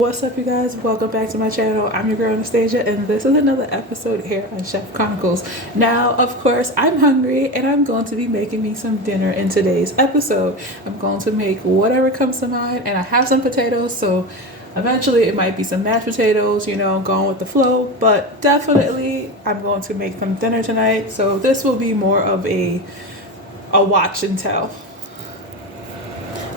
What's up, you guys? Welcome back to my channel. I'm your girl Anastasia, and this is another episode here on Chef Chronicles. Now, of course, I'm hungry and I'm going to be making me some dinner in today's episode. I'm going to make whatever comes to mind, and I have some potatoes, so eventually it might be some mashed potatoes, going with the flow, but definitely I'm going to make some dinner tonight. So this will be more of a watch and tell.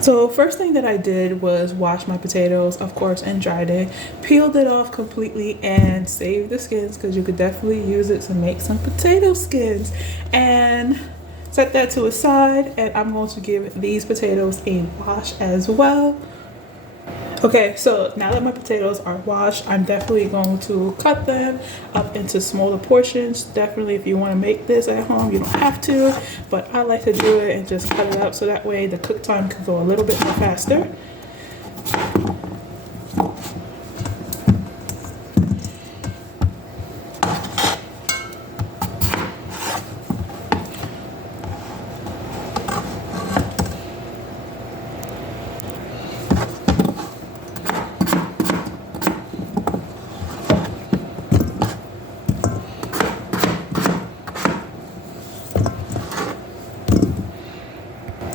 So first thing that I did was wash my potatoes, of course, and dried it, peeled it off completely, and saved the skins because you could definitely use it to make some potato skins. And set that to a side, and I'm going to give these potatoes a wash as well. Okay, so now that my potatoes are washed, I'm definitely going to cut them up into smaller portions. Definitely, if you want to make this at home, you don't have to, but I like to do it and just cut it up so that way the cook time can go a little bit more faster.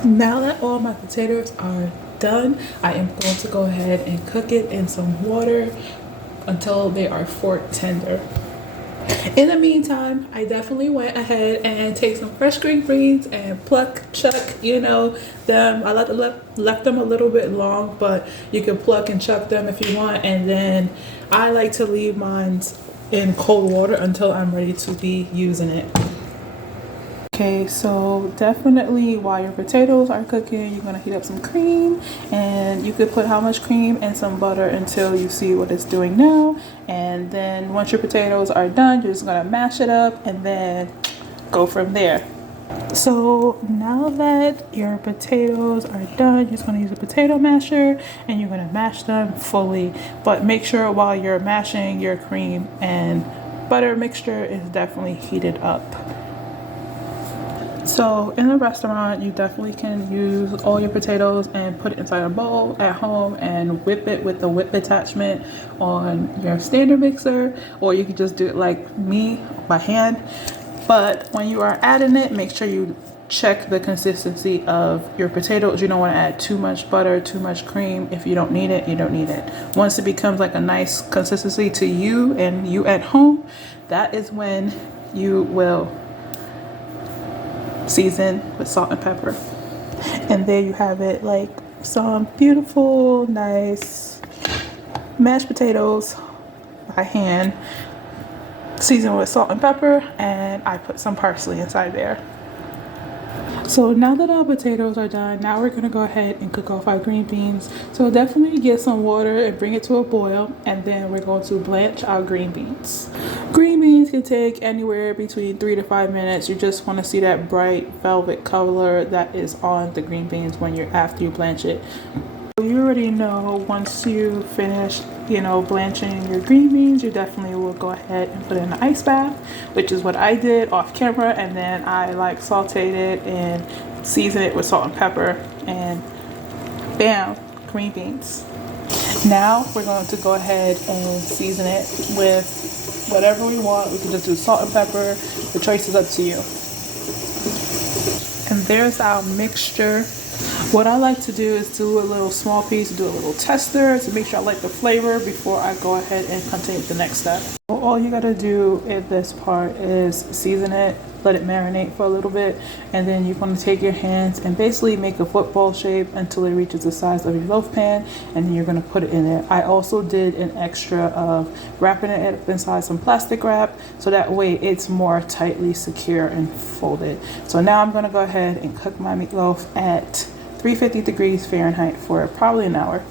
Now that all my potatoes are done, I am going to go ahead and cook it in some water until they are fork tender. In the meantime, I definitely went ahead and take some fresh green beans and chuck, them. I left them a little bit long, but you can pluck and chuck them if you want. And then I like to leave mine in cold water until I'm ready to be using it. Okay, so definitely while your potatoes are cooking, you're gonna heat up some cream, and you could put how much cream and some butter until you see what it's doing now. And then once your potatoes are done, you're just gonna mash it up and then go from there. So now that your potatoes are done, you're just gonna use a potato masher and you're gonna mash them fully. But make sure while you're mashing, your cream and butter mixture is definitely heated up. So in a restaurant, you definitely can use all your potatoes and put it inside a bowl at home and whip it with the whip attachment on your standard mixer, or you can just do it like me by hand. But when you are adding it, make sure you check the consistency of your potatoes. You don't want to add too much butter, too much cream. If you don't need it, you don't need it. Once it becomes like a nice consistency to you and you at home, that is when you will season with salt and pepper. And there you have it, like some beautiful, nice mashed potatoes by hand, seasoned with salt and pepper, and I put some parsley inside there. So now that our potatoes are done, now we're gonna go ahead and cook off our green beans. So definitely get some water and bring it to a boil, and then we're going to blanch our green beans. Green beans can take anywhere between 3 to 5 minutes. You just want to see that bright velvet color that is on the green beans after you blanch it. You already know once you finish, blanching your green beans, you definitely will go ahead and put it in an ice bath, which is what I did off camera. And then I sauteed it and seasoned it with salt and pepper, and bam, green beans. Now we're going to go ahead and season it with whatever we want. We can just do salt and pepper. The choice is up to you. And there's our mixture. What I like to do is do a little small piece, do a little tester to make sure I like the flavor before I go ahead and continue the next step. All you gotta do in this part is season it, let it marinate for a little bit, and then you're gonna take your hands and basically make a football shape until it reaches the size of your loaf pan, and then you're gonna put it in there. I also did an extra of wrapping it up inside some plastic wrap, so that way it's more tightly secure and folded. So now I'm gonna go ahead and cook my meatloaf at 350 degrees Fahrenheit for probably an hour.